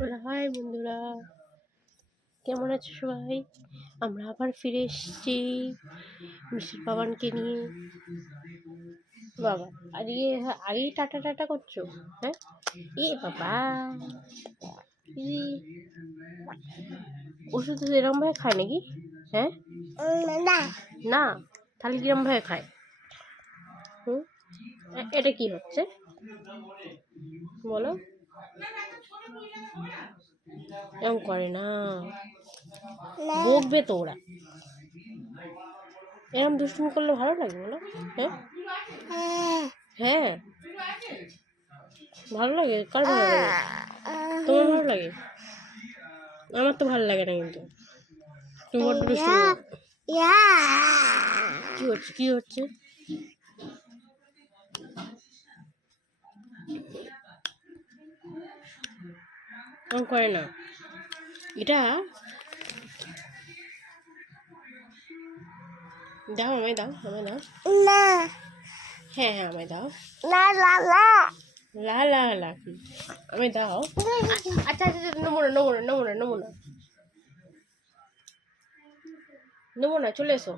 High বন্ধুরা, কেমন আছো সবাই? আমরা আবার ফিরে এসেছি মিষ্টির বাবানকে নিয়ে। বাবা আগেই টাটা টাটা করছো? হ্যাঁ এ বাবা, ওষুধ এরম ভাবে খায় নাকি? হ্যাঁ না, তাহলে কিরম ভাবে খায়? এটা কি হচ্ছে বলো? এরকম করে না, বকবে তো ওরা। এরকম দুষ্টুমি করলে ভালো লাগে বলো? হ্যাঁ হ্যাঁ, ভালো লাগে। কার ভালো লাগে? তোমার ভালো লাগে? আমার তো ভালো লাগে না, কিন্তু তুমি বড্ড দুষ্টুমি করো। কি হচ্ছে কি হচ্ছে? এরকম করে না। এটা দাও, আমায় দাও, আমায় দাও। না হ্যাঁ হ্যাঁ, আমায় দাও। লা লা লা লা লা লা আমায় দাও। আচ্ছা আচ্ছা, নেবো না নেবো না নেবো না নেবো না নেবো না, চলে এসো।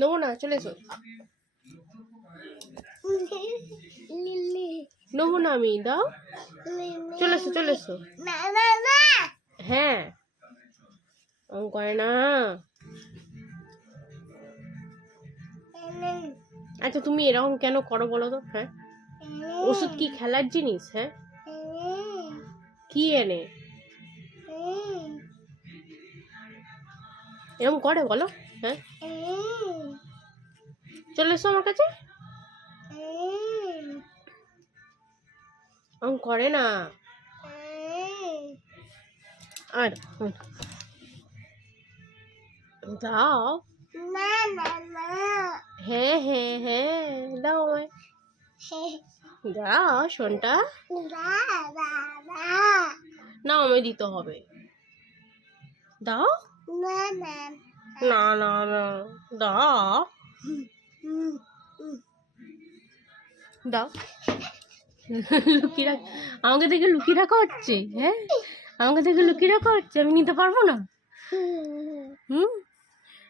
নেবো না, চলে এসো। নেবো না আমি, দাও। চলে এসো চলে এসো। না না না হ্যাঁ, অঙ্ক করে না। আচ্ছা, তুমি এরকম কেন করো বলো তো? হ্যাঁ, ওষুধ কি খেলার জিনিস? হ্যাঁ, কি এনে এরকম করে বলো? হ্যাঁ, চলে এসো আমার কাছে। এরকম করে না। আর দাও। না না না হ্যাঁ হ্যাঁ হ্যাঁ, দাও আমায়। দাও শোনটা। না, আমায় দিতে হবে। দাও। না না না না না, দাও দাও। লুকিয়ে রাখ, আমাকে দেখে লুকিয়ে রাখা হচ্ছে? হ্যাঁ, আমাকে দেখে লুকিয়ে রাখা হচ্ছে? আমি নিতে পারবো না।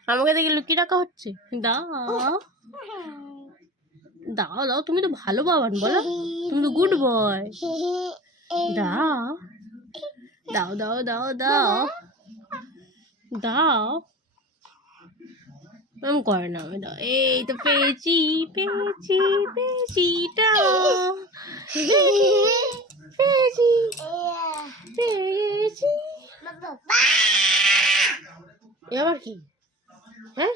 আমাকে দেখে লুকিয়ে রাখা হচ্ছে? দাও দাও দাও, তুমি তো ভালো বাবান বলো, তুমি তো গুড বয়। দাও দাও দাও দাও দাও দাও। এরকম করে না, আমি দাও। এই তো পেয়েছি পেয়েছি পেয়েছি, দাও। পেয়েছি পেয়েছি। এবার কি? হ্যাঁ,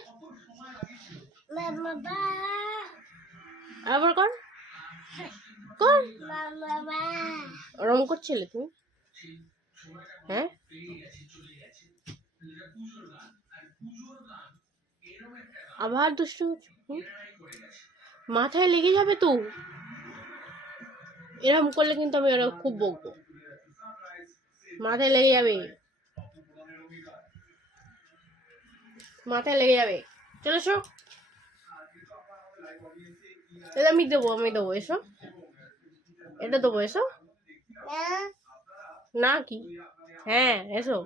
আবার কর কর। ওরম করছিলে তুমি? হ্যাঁ, আবার দুষ্টু। মাথায় লেগে যাবে তো, এরকম করলে কিন্তু আমি ওরা খুব বকবো। মাথায় লেগে যাবে, মাথায় লেগে যাবে। চলে এসো, এটা আমি দেবো, আমি দেবো, এসো। এটা দেবো, এসো। না কি? হ্যাঁ এসো।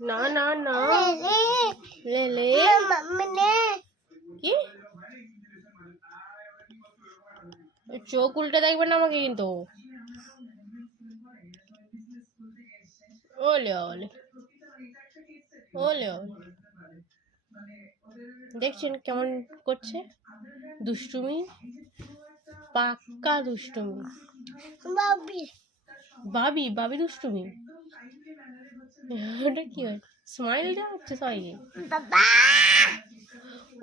না না না, লে লে কি? চোখ উল্টে দেখবে না আমাকে কিন্তু। ওলে ওলে ওলে ওলে, দেখছেন কেমন করছে দুষ্টুমি? পাক্কা দুষ্টুমি। বাবি বাবি দুষ্টুমি। ওটা কি হয়? স্মাইল দেওয়া হচ্ছে সবাইকে?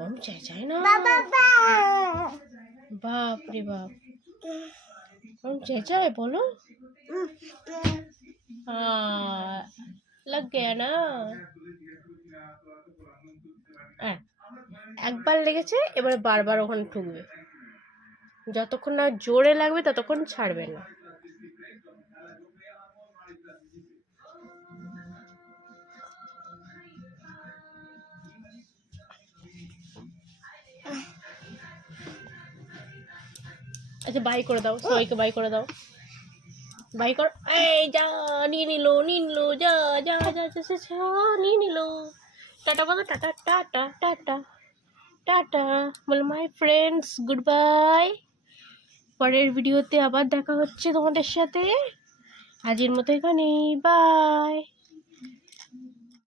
ওম চেঁচায় না, বাপ রে বাপ। ওম চেঁচায় বলো? लग गया ना। একবার লেগেছে, এবারে বারবার ওখানে ঠুকবে। যতক্ষণ না জোরে লাগবে ততক্ষণ ছাড়বে না। আচ্ছা বাই করে দাও, সবাইকে বাই করে দাও, বাই কর। এই যা, নিয়ে নিল যা যা যা যা যা যা, নিয়ে নিল। টাটা বলো, টাটা টাটা টাটা টাটা বলো মাই ফ্রেন্ডস, গুড বাই। পরের ভিডিওতে আবার দেখা হচ্ছে তোমাদের সাথে। আজকের মতো এখানেই, বাই।